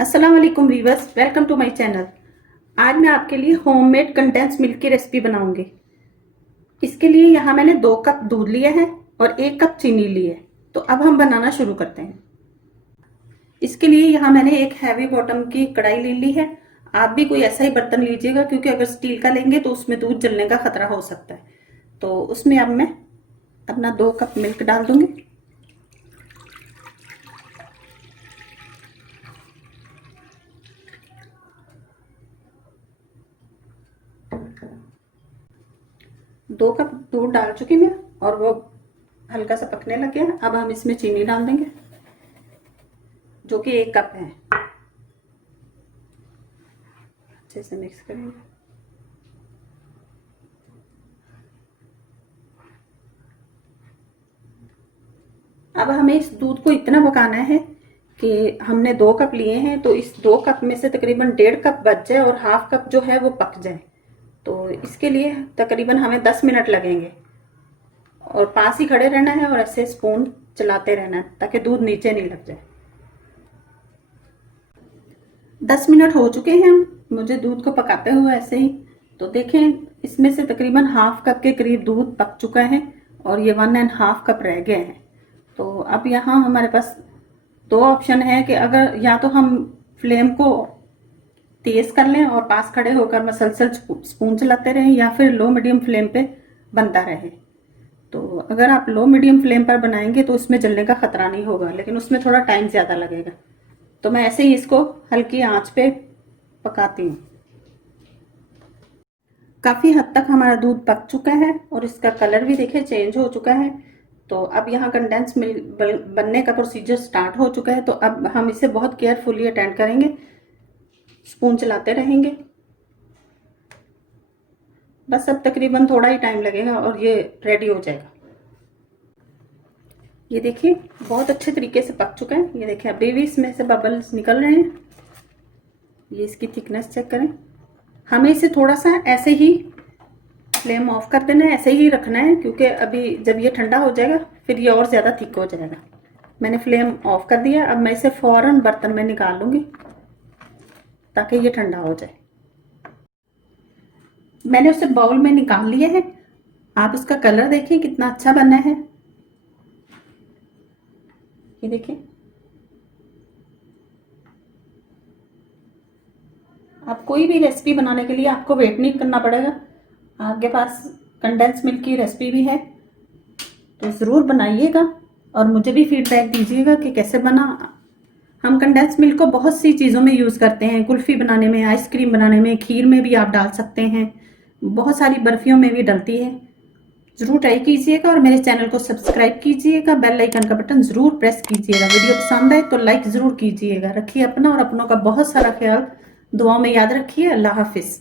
अस्सलाम वालेकुम viewers, welcome to my channel. आज मैं आपके लिए होममेड कंडेंस मिल्क की रेसिपी बनाऊंगी। इसके लिए यहाँ मैंने 2 कप दूध लिया है और 1 कप चीनी ली है। तो अब हम बनाना शुरू करते हैं। इसके लिए यहाँ मैंने एक हैवी बॉटम की कढ़ाई ले ली है। आप भी कोई ऐसा ही बर्तन लीजिएगा, क्योंकि अगर स्टील का लेंगे तो उसमें दूध जलने का खतरा हो सकता है। तो उसमें अब मैं अपना 2 कप मिल्क डाल दूंगी। दो कप दूध डाल चुकी मैं और वो हल्का सा पकने लग गया। अब हम इसमें चीनी डाल देंगे, जो कि 1 कप है। अच्छे से मिक्स करेंगे। अब हमें इस दूध को इतना पकाना है कि हमने 2 कप लिए हैं, तो इस 2 कप में से तकरीबन 1.5 कप बच जाए और हाफ कप जो है वो पक जाए। तो इसके लिए तकरीबन हमें 10 मिनट लगेंगे और पास ही खड़े रहना है और ऐसे स्पून चलाते रहना है ताकि दूध नीचे नहीं लग जाए। 10 मिनट हो चुके हैं मुझे दूध को पकाते हुए ऐसे ही। तो देखें, इसमें से तकरीबन हाफ कप के करीब दूध पक चुका है और ये 1.5 कप रह गए हैं। तो अब यहाँ हमारे पास 2 ऑप्शन है कि अगर या तो हम फ्लेम को तेज कर लें और पास खड़े होकर मसलसल स्पून चलाते रहें, या फिर लो मीडियम फ्लेम पे बनता रहे। तो अगर आप लो मीडियम फ्लेम पर बनाएंगे तो उसमें जलने का खतरा नहीं होगा, लेकिन उसमें थोड़ा टाइम ज़्यादा लगेगा। तो मैं ऐसे ही इसको हल्की आंच पे पकाती हूँ। काफ़ी हद तक हमारा दूध पक चुका है और इसका कलर भी देखिए चेंज हो चुका है। तो अब यहाँ कंडेंस मिल्क बनने का प्रोसीजर स्टार्ट हो चुका है। तो अब हम इसे बहुत केयरफुली अटेंड करेंगे, स्पून चलाते रहेंगे। बस अब तकरीबन थोड़ा ही टाइम लगेगा और ये रेडी हो जाएगा। ये देखिए बहुत अच्छे तरीके से पक चुका है। ये देखिए अभी भी इसमें से बबल्स निकल रहे हैं। ये इसकी थिकनेस चेक करें। हमें इसे थोड़ा सा ऐसे ही फ्लेम ऑफ कर देना है, ऐसे ही रखना है, क्योंकि अभी जब ये ठंडा हो जाएगा फिर ये और ज़्यादा थिक हो जाएगा। मैंने फ्लेम ऑफ कर दिया। अब मैं इसे फ़ौरन बर्तन में निकाल लूँगी ताकि ये ठंडा हो जाए। मैंने उसे बाउल में निकाल लिया है। आप इसका कलर देखिए कितना अच्छा बना है। ये देखिए, आप कोई भी रेसिपी बनाने के लिए आपको वेट नहीं करना पड़ेगा। आपके पास कंडेंस मिल्क की रेसिपी भी है, तो ज़रूर बनाइएगा और मुझे भी फीडबैक दीजिएगा कि कैसे बना। हम कंडेंस मिल्क को बहुत सी चीज़ों में यूज़ करते हैं, कुल्फ़ी बनाने में, आइसक्रीम बनाने में, खीर में भी आप डाल सकते हैं, बहुत सारी बर्फियों में भी डलती है। ज़रूर ट्राई कीजिएगा और मेरे चैनल को सब्सक्राइब कीजिएगा। बेल आइकन का बटन ज़रूर प्रेस कीजिएगा। वीडियो पसंद आए तो लाइक ज़रूर कीजिएगा। रखिए अपना और अपनों का बहुत सारा ख्याल। दुआओं में याद रखिए। अल्लाह हाफिज़।